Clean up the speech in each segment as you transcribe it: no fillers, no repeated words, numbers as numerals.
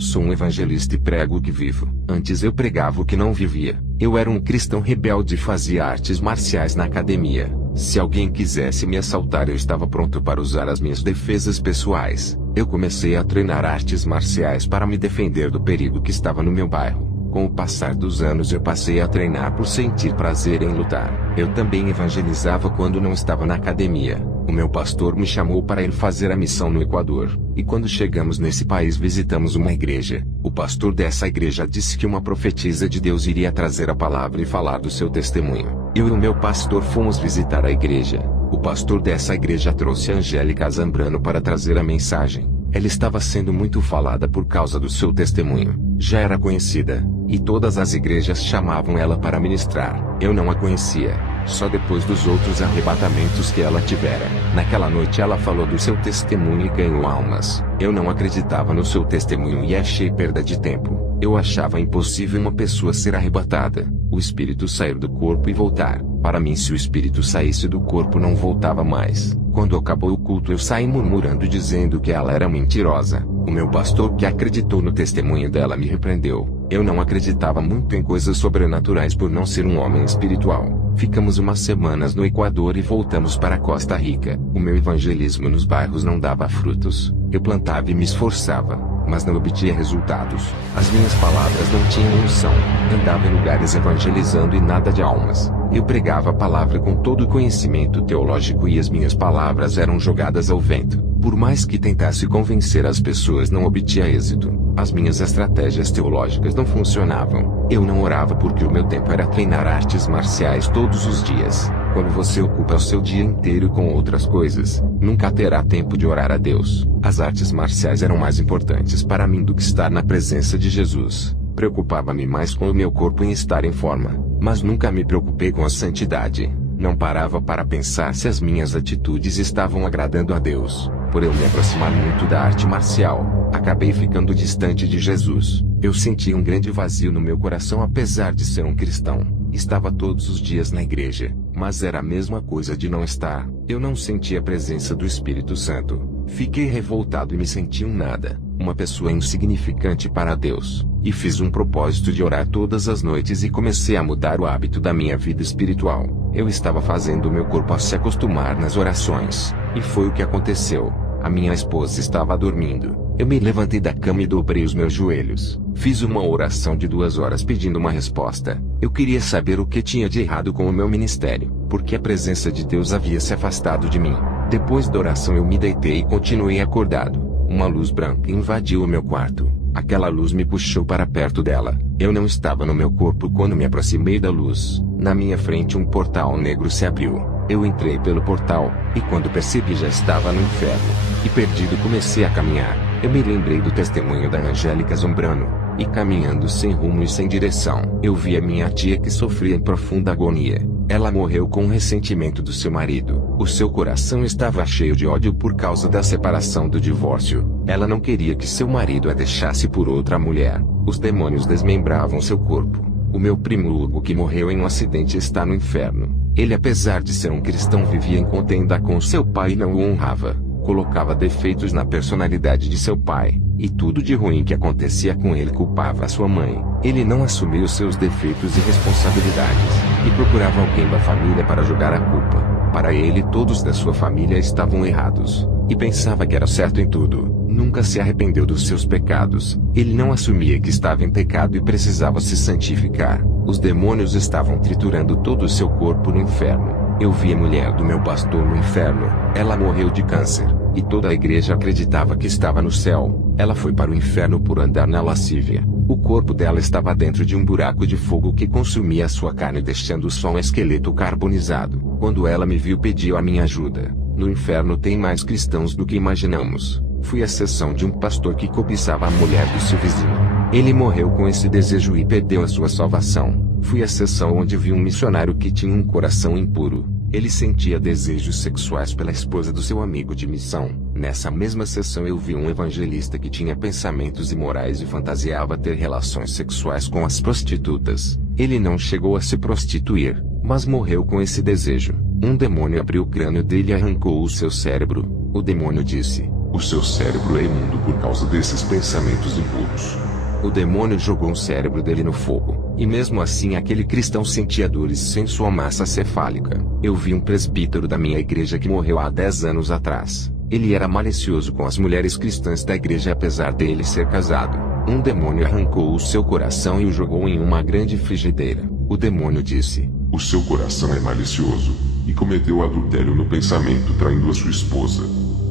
Sou um evangelista e prego o que vivo. Antes eu pregava o que não vivia. Eu era um cristão rebelde e fazia artes marciais na academia. Se alguém quisesse me assaltar, eu estava pronto para usar as minhas defesas pessoais. Eu comecei a treinar artes marciais para me defender do perigo que estava no meu bairro. Com o passar dos anos eu passei a treinar por sentir prazer em lutar. Eu também evangelizava quando não estava na academia. O meu pastor me chamou para ir fazer a missão no Equador. E quando chegamos nesse país visitamos uma igreja. O pastor dessa igreja disse que uma profetisa de Deus iria trazer a palavra e falar do seu testemunho. Eu e o meu pastor fomos visitar a igreja. O pastor dessa igreja trouxe a Angélica Zambrano para trazer a mensagem. Ela estava sendo muito falada por causa do seu testemunho. Já era conhecida, e todas as igrejas chamavam ela para ministrar. Eu não a conhecia, só depois dos outros arrebatamentos que ela tivera. Naquela noite ela falou do seu testemunho e ganhou almas. Eu não acreditava no seu testemunho e achei perda de tempo. Eu achava impossível uma pessoa ser arrebatada, o espírito sair do corpo e voltar. Para mim, se o espírito saísse do corpo, não voltava mais. Quando acabou o culto, eu saí murmurando dizendo que ela era mentirosa. O meu pastor, que acreditou no testemunho dela, me repreendeu. Eu não acreditava muito em coisas sobrenaturais por não ser um homem espiritual. Ficamos umas semanas no Equador e voltamos para Costa Rica. O meu evangelismo nos bairros não dava frutos. Eu plantava e me esforçava, mas não obtinha resultados. As minhas palavras não tinham unção. Andava em lugares evangelizando e nada de almas. Eu pregava a palavra com todo o conhecimento teológico e as minhas palavras eram jogadas ao vento. Por mais que tentasse convencer as pessoas, não obtinha êxito. As minhas estratégias teológicas não funcionavam. Eu não orava porque o meu tempo era treinar artes marciais todos os dias. Quando você ocupa o seu dia inteiro com outras coisas, nunca terá tempo de orar a Deus. As artes marciais eram mais importantes para mim do que estar na presença de Jesus. Preocupava-me mais com o meu corpo em estar em forma, mas nunca me preocupei com a santidade. Não parava para pensar se as minhas atitudes estavam agradando a Deus. Por eu me aproximar muito da arte marcial, acabei ficando distante de Jesus. Eu sentia um grande vazio no meu coração apesar de ser um cristão. Estava todos os dias na igreja, mas era a mesma coisa de não estar. Eu não sentia a presença do Espírito Santo. Fiquei revoltado e me senti um nada, uma pessoa insignificante para Deus. E fiz um propósito de orar todas as noites e comecei a mudar o hábito da minha vida espiritual. Eu estava fazendo o meu corpo a se acostumar nas orações. E foi o que aconteceu. A minha esposa estava dormindo. Eu me levantei da cama e dobrei os meus joelhos. Fiz uma oração de 2 horas pedindo uma resposta. Eu queria saber o que tinha de errado com o meu ministério, porque a presença de Deus havia se afastado de mim. Depois da oração eu me deitei e continuei acordado. Uma luz branca invadiu o meu quarto. Aquela luz me puxou para perto dela. Eu não estava no meu corpo quando me aproximei da luz. Na minha frente um portal negro se abriu. Eu entrei pelo portal, e quando percebi já estava no inferno. E perdido comecei a caminhar. Eu me lembrei do testemunho da Angélica Zambrano. E caminhando sem rumo e sem direção, eu vi a minha tia que sofria em profunda agonia. Ela morreu com o ressentimento do seu marido. O seu coração estava cheio de ódio por causa da separação do divórcio. Ela não queria que seu marido a deixasse por outra mulher. Os demônios desmembravam seu corpo. O meu primo Hugo, que morreu em um acidente, está no inferno. Ele, apesar de ser um cristão, vivia em contenda com seu pai e não o honrava. Colocava defeitos na personalidade de seu pai, e tudo de ruim que acontecia com ele culpava a sua mãe. Ele não assumiu seus defeitos e responsabilidades, e procurava alguém da família para jogar a culpa. Para ele, todos da sua família estavam errados, e pensava que era certo em tudo. Nunca se arrependeu dos seus pecados. Ele não assumia que estava em pecado e precisava se santificar. Os demônios estavam triturando todo o seu corpo no inferno. Eu vi a mulher do meu pastor no inferno. Ela morreu de câncer, e toda a igreja acreditava que estava no céu. Ela foi para o inferno por andar na lascívia. O corpo dela estava dentro de um buraco de fogo que consumia a sua carne, deixando só um esqueleto carbonizado. Quando ela me viu, pediu a minha ajuda. No inferno tem mais cristãos do que imaginamos. Fui à sessão de um pastor que cobiçava a mulher do seu vizinho. Ele morreu com esse desejo e perdeu a sua salvação. Fui à sessão onde vi um missionário que tinha um coração impuro. Ele sentia desejos sexuais pela esposa do seu amigo de missão. Nessa mesma sessão eu vi um evangelista que tinha pensamentos imorais e fantasiava ter relações sexuais com as prostitutas. Ele não chegou a se prostituir, mas morreu com esse desejo. Um demônio abriu o crânio dele e arrancou o seu cérebro. O demônio disse: O seu cérebro é imundo por causa desses pensamentos impuros. O demônio jogou o cérebro dele no fogo, e mesmo assim aquele cristão sentia dores em sua massa cefálica. Eu vi um presbítero da minha igreja que morreu há 10 anos atrás. Ele era malicioso com as mulheres cristãs da igreja apesar dele ser casado. Um demônio arrancou o seu coração e o jogou em uma grande frigideira. O demônio disse: O seu coração é malicioso, e cometeu adultério no pensamento traindo a sua esposa.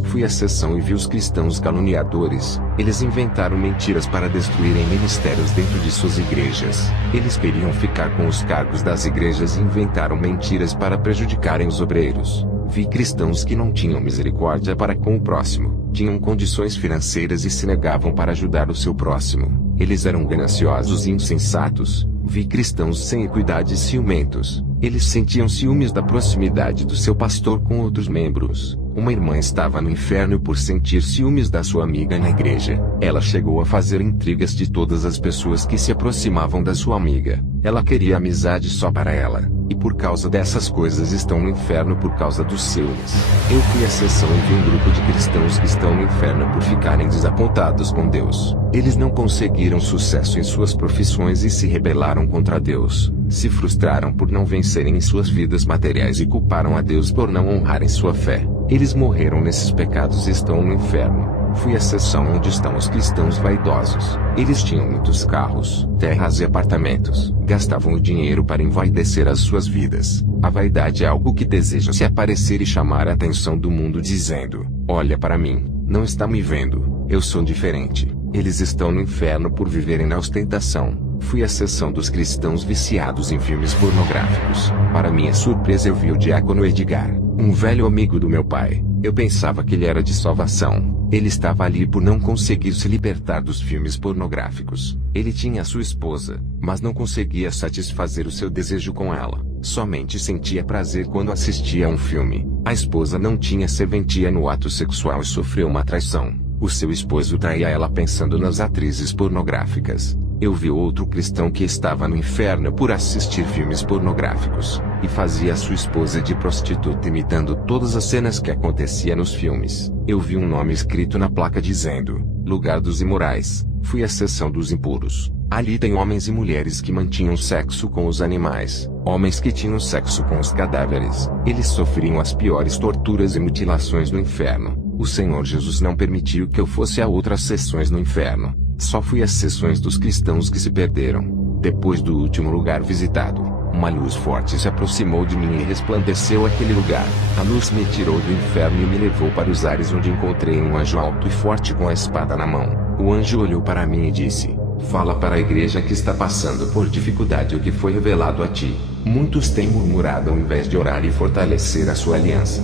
Fui à sessão e vi os cristãos caluniadores. Eles inventaram mentiras para destruírem ministérios dentro de suas igrejas. Eles queriam ficar com os cargos das igrejas e inventaram mentiras para prejudicarem os obreiros. Vi cristãos que não tinham misericórdia para com o próximo, tinham condições financeiras e se negavam para ajudar o seu próximo. Eles eram gananciosos e insensatos. Vi cristãos sem equidade e ciumentos. Eles sentiam ciúmes da proximidade do seu pastor com outros membros. Uma irmã estava no inferno por sentir ciúmes da sua amiga na igreja. Ela chegou a fazer intrigas de todas as pessoas que se aproximavam da sua amiga. Ela queria amizade só para ela. E por causa dessas coisas estão no inferno por causa dos ciúmes. Eu fui à sessão e vi um grupo de cristãos que estão no inferno por ficarem desapontados com Deus. Eles não conseguiram sucesso em suas profissões e se rebelaram contra Deus. Se frustraram por não vencerem em suas vidas materiais e culparam a Deus por não honrarem sua fé. Eles morreram nesses pecados e estão no inferno. Fui à sessão onde estão os cristãos vaidosos. Eles tinham muitos carros, terras e apartamentos. Gastavam o dinheiro para envaidecer as suas vidas. A vaidade é algo que deseja se aparecer e chamar a atenção do mundo dizendo: olha para mim, não está me vendo, eu sou diferente. Eles estão no inferno por viverem na ostentação. Fui à sessão dos cristãos viciados em filmes pornográficos. Para minha surpresa eu vi o diácono Edgar, um velho amigo do meu pai. Eu pensava que ele era de salvação. Ele estava ali por não conseguir se libertar dos filmes pornográficos. Ele tinha sua esposa, mas não conseguia satisfazer o seu desejo com ela. Somente sentia prazer quando assistia a um filme. A esposa não tinha serventia no ato sexual e sofreu uma traição. O seu esposo traía ela pensando nas atrizes pornográficas. Eu vi outro cristão que estava no inferno por assistir filmes pornográficos, e fazia sua esposa de prostituta imitando todas as cenas que acontecia nos filmes. Eu vi um nome escrito na placa dizendo: Lugar dos Imorais. Fui à sessão dos impuros. Ali tem homens e mulheres que mantinham sexo com os animais, homens que tinham sexo com os cadáveres. Eles sofriam as piores torturas e mutilações no inferno. O Senhor Jesus não permitiu que eu fosse a outras sessões no inferno. Só fui às sessões dos cristãos que se perderam. Depois do último lugar visitado, uma luz forte se aproximou de mim e resplandeceu aquele lugar. A luz me tirou do inferno e me levou para os ares onde encontrei um anjo alto e forte com a espada na mão. O anjo olhou para mim e disse: fala para a igreja que está passando por dificuldade o que foi revelado a ti. Muitos têm murmurado ao invés de orar e fortalecer a sua aliança.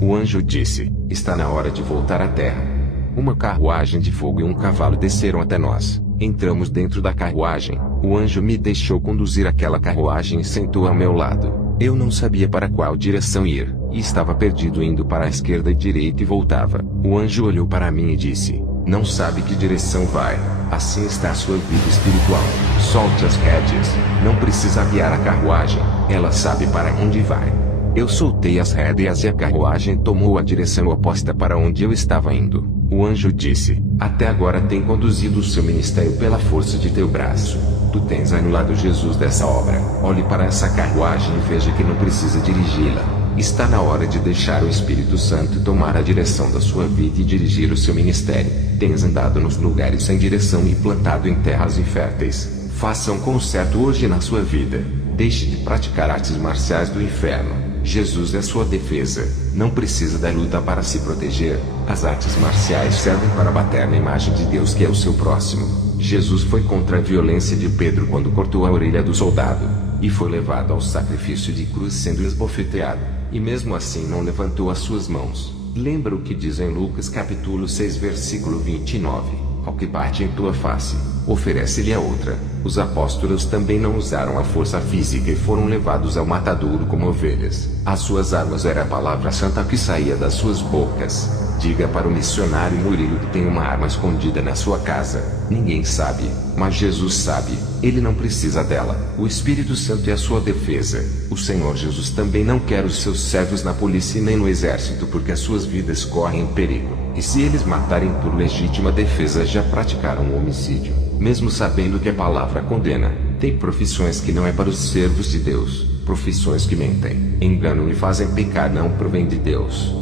O anjo disse: está na hora de voltar à terra. Uma carruagem de fogo e um cavalo desceram até nós. Entramos dentro da carruagem. O anjo me deixou conduzir aquela carruagem e sentou ao meu lado. Eu não sabia para qual direção ir, e estava perdido indo para a esquerda e direita e voltava. O anjo olhou para mim e disse: não sabe que direção vai. Assim está a sua vida espiritual. Solte as rédeas. Não precisa guiar a carruagem. Ela sabe para onde vai. Eu soltei as rédeas e a carruagem tomou a direção oposta para onde eu estava indo. O anjo disse: até agora tem conduzido o seu ministério pela força de teu braço. Tu tens anulado Jesus dessa obra. Olhe para essa carruagem e veja que não precisa dirigi-la. Está na hora de deixar o Espírito Santo tomar a direção da sua vida e dirigir o seu ministério. Tens andado nos lugares sem direção e plantado em terras inférteis. Faça um conserto hoje na sua vida. Deixe de praticar artes marciais do inferno. Jesus é sua defesa. Não precisa da luta para se proteger. As artes marciais servem para bater na imagem de Deus que é o seu próximo. Jesus foi contra a violência de Pedro quando cortou a orelha do soldado, e foi levado ao sacrifício de cruz sendo esbofeteado, e mesmo assim não levantou as suas mãos. Lembra o que diz em Lucas capítulo 6 versículo 29. Ao que bate em tua face, oferece-lhe a outra. Os apóstolos também não usaram a força física e foram levados ao matadouro como ovelhas. As suas armas era a palavra santa que saía das suas bocas. Diga para o missionário Murilo que tem uma arma escondida na sua casa. Ninguém sabe, mas Jesus sabe. Ele não precisa dela. O Espírito Santo é a sua defesa. O Senhor Jesus também não quer os seus servos na polícia e nem no exército porque as suas vidas correm perigo. E se eles matarem por legítima defesa já praticaram um homicídio, mesmo sabendo que a palavra condena. Tem profissões que não é para os servos de Deus. Profissões que mentem, enganam e fazem pecar não provém de Deus.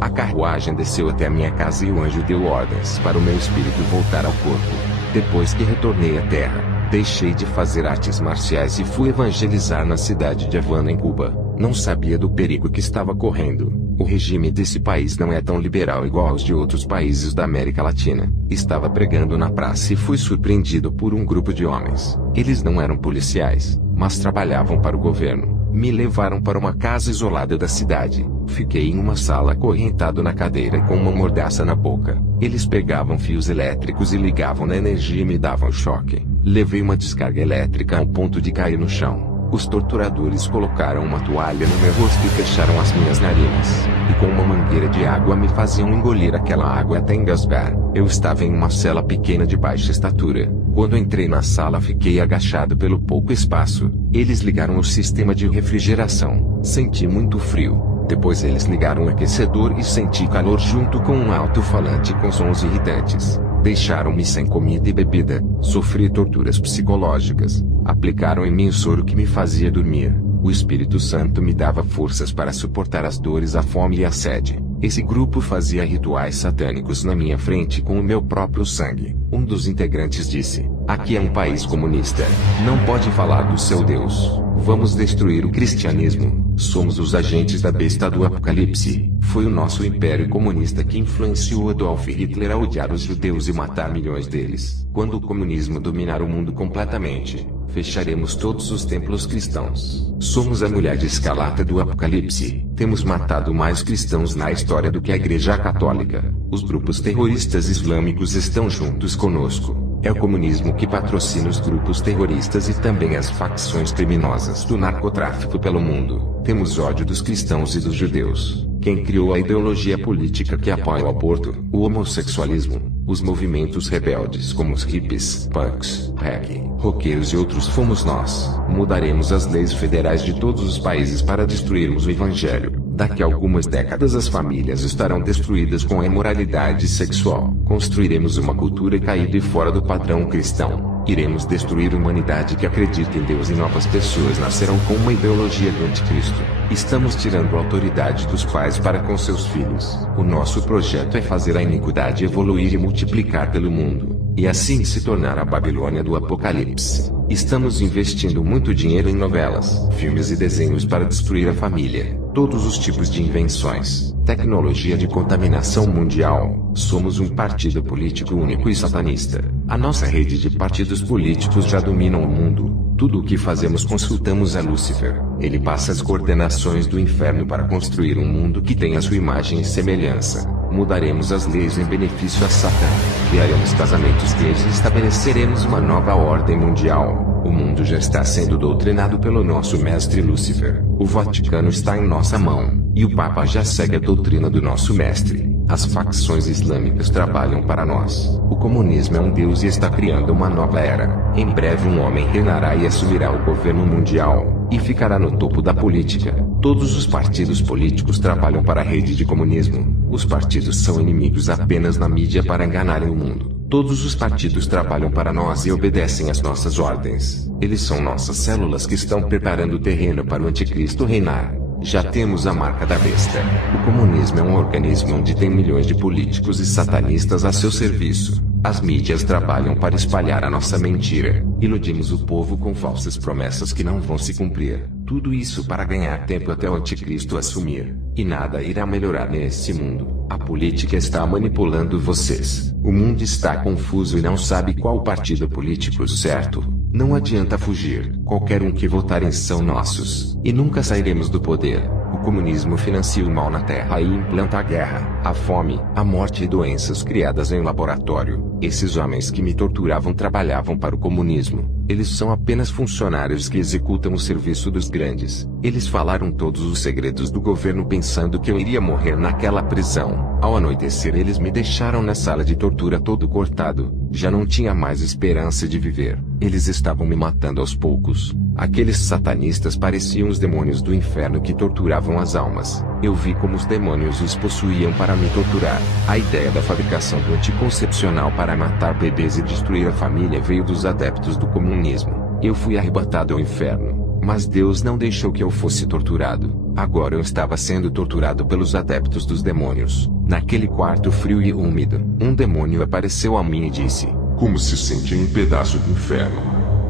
A carruagem desceu até a minha casa e o anjo deu ordens para o meu espírito voltar ao corpo. Depois que retornei à terra, deixei de fazer artes marciais e fui evangelizar na cidade de Havana, em Cuba. Não sabia do perigo que estava correndo. O regime desse país não é tão liberal igual aos de outros países da América Latina. Estava pregando na praça e fui surpreendido por um grupo de homens. Eles não eram policiais, mas trabalhavam para o governo. Me levaram para uma casa isolada da cidade. Fiquei em uma sala acorrentado na cadeira com uma mordaça na boca. Eles pegavam fios elétricos e ligavam na energia e me davam choque. Levei uma descarga elétrica ao ponto de cair no chão. Os torturadores colocaram uma toalha no meu rosto e fecharam as minhas narinas. E com uma mangueira de água me faziam engolir aquela água até engasgar. Eu estava em uma cela pequena de baixa estatura. Quando entrei na sala fiquei agachado pelo pouco espaço. Eles ligaram o sistema de refrigeração. Senti muito frio. Depois eles ligaram o aquecedor e senti calor junto com um alto-falante com sons irritantes. Deixaram-me sem comida e bebida. Sofri torturas psicológicas. Aplicaram em mim o soro que me fazia dormir. O Espírito Santo me dava forças para suportar as dores, a fome e a sede. Esse grupo fazia rituais satânicos na minha frente com o meu próprio sangue. Um dos integrantes disse: "Aqui é um país comunista. Não pode falar do seu Deus. Vamos destruir o cristianismo. Somos os agentes da besta do Apocalipse." Foi o nosso império comunista que influenciou Adolf Hitler a odiar os judeus e matar milhões deles. Quando o comunismo dominar o mundo completamente, fecharemos todos os templos cristãos. Somos a mulher de escarlata do Apocalipse. Temos matado mais cristãos na história do que a Igreja Católica. Os grupos terroristas islâmicos estão juntos conosco. É o comunismo que patrocina os grupos terroristas e também as facções criminosas do narcotráfico pelo mundo. Temos ódio dos cristãos e dos judeus. Quem criou a ideologia política que apoia o aborto, o homossexualismo, os movimentos rebeldes como os hippies, punks, reggae, roqueiros e outros fomos nós. Mudaremos as leis federais de todos os países para destruirmos o evangelho. Daqui a algumas décadas as famílias estarão destruídas com a imoralidade sexual. Construiremos uma cultura caída e fora do padrão cristão. Iremos destruir a humanidade que acredita em Deus e novas pessoas nascerão com uma ideologia do anticristo. Estamos tirando a autoridade dos pais para com seus filhos. O nosso projeto é fazer a iniquidade evoluir e multiplicar pelo mundo, e assim se tornar a Babilônia do Apocalipse. Estamos investindo muito dinheiro em novelas, filmes e desenhos para destruir a família. Todos os tipos de invenções, tecnologia de contaminação mundial. Somos um partido político único e satanista. A nossa rede de partidos políticos já dominam o mundo. Tudo o que fazemos consultamos a Lúcifer. Ele passa as coordenações do inferno para construir um mundo que tenha sua imagem e semelhança. Mudaremos as leis em benefício a Satã. Criaremos casamentos gays e estabeleceremos uma nova ordem mundial. O mundo já está sendo doutrinado pelo nosso mestre Lúcifer. O Vaticano está em nossa mão, e o Papa já segue a doutrina do nosso mestre. As facções islâmicas trabalham para nós. O comunismo é um deus e está criando uma nova era. Em breve um homem reinará e assumirá o governo mundial, e ficará no topo da política. Todos os partidos políticos trabalham para a rede de comunismo. Os partidos são inimigos apenas na mídia para enganarem o mundo. Todos os partidos trabalham para nós e obedecem às nossas ordens. Eles são nossas células que estão preparando o terreno para o anticristo reinar. Já temos a marca da besta. O comunismo é um organismo onde tem milhões de políticos e satanistas a seu serviço. As mídias trabalham para espalhar a nossa mentira. Iludimos o povo com falsas promessas que não vão se cumprir. Tudo isso para ganhar tempo até o anticristo assumir. E nada irá melhorar nesse mundo. A política está manipulando vocês. O mundo está confuso e não sabe qual partido político certo. Não adianta fugir. Qualquer um que votarem são nossos. E nunca sairemos do poder. O comunismo financia o mal na Terra e implanta a guerra, a fome, a morte e doenças criadas em laboratório. Esses homens que me torturavam trabalhavam para o comunismo. Eles são apenas funcionários que executam o serviço dos grandes. Eles falaram todos os segredos do governo pensando que eu iria morrer naquela prisão. Ao anoitecer eles me deixaram na sala de tortura todo cortado. Já não tinha mais esperança de viver. Eles estavam me matando aos poucos. Aqueles satanistas pareciam os demônios do inferno que torturavam as almas. Eu vi como os demônios os possuíam para me torturar. A ideia da fabricação do anticoncepcional para matar bebês e destruir a família veio dos adeptos do comunismo. Eu fui arrebatado ao inferno, mas Deus não deixou que eu fosse torturado. Agora eu estava sendo torturado pelos adeptos dos demônios. Naquele quarto frio e úmido, um demônio apareceu a mim e disse: Como se sente em um pedaço do inferno?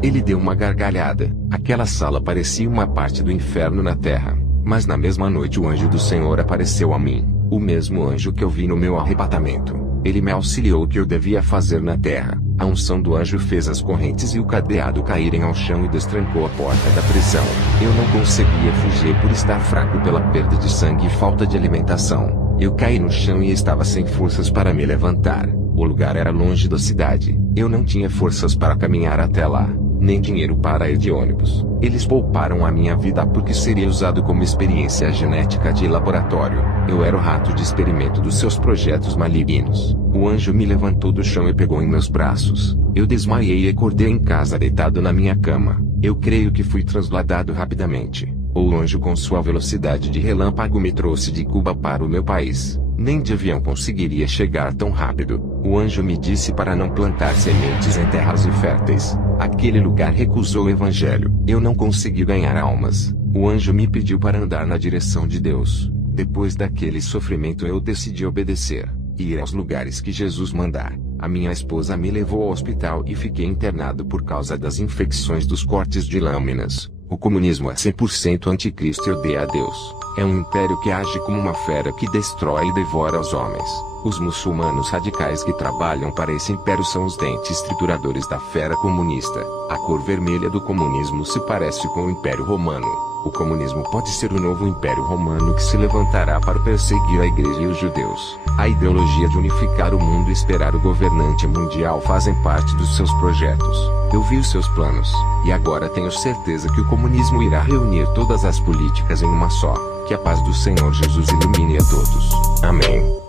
Ele deu uma gargalhada. Aquela sala parecia uma parte do inferno na terra. Mas na mesma noite o anjo do Senhor apareceu a mim. O mesmo anjo que eu vi no meu arrebatamento. Ele me auxiliou o que eu devia fazer na terra. A unção do anjo fez as correntes e o cadeado caírem ao chão e destrancou a porta da prisão. Eu não conseguia fugir por estar fraco pela perda de sangue e falta de alimentação. Eu caí no chão e estava sem forças para me levantar. O lugar era longe da cidade. Eu não tinha forças para caminhar até lá, nem dinheiro para ir de ônibus. Eles pouparam a minha vida porque seria usado como experiência genética de laboratório. Eu era o rato de experimento dos seus projetos malignos. O anjo me levantou do chão e pegou em meus braços. Eu desmaiei e acordei em casa deitado na minha cama. Eu creio que fui trasladado rapidamente. O anjo com sua velocidade de relâmpago me trouxe de Cuba para o meu país. Nem de avião conseguiria chegar tão rápido. O anjo me disse para não plantar sementes em terras inférteis. Aquele lugar recusou o evangelho. Eu não consegui ganhar almas. O anjo me pediu para andar na direção de Deus. Depois daquele sofrimento eu decidi obedecer, e ir aos lugares que Jesus mandar. A minha esposa me levou ao hospital e fiquei internado por causa das infecções dos cortes de lâminas. O comunismo é 100% anticristo e odeia a Deus. É um império que age como uma fera que destrói e devora os homens. Os muçulmanos radicais que trabalham para esse império são os dentes trituradores da fera comunista. A cor vermelha do comunismo se parece com o Império Romano. O comunismo pode ser o novo Império Romano que se levantará para perseguir a igreja e os judeus. A ideologia de unificar o mundo e esperar o governante mundial fazem parte dos seus projetos. Eu vi os seus planos, e agora tenho certeza que o comunismo irá reunir todas as políticas em uma só. Que a paz do Senhor Jesus ilumine a todos. Amém.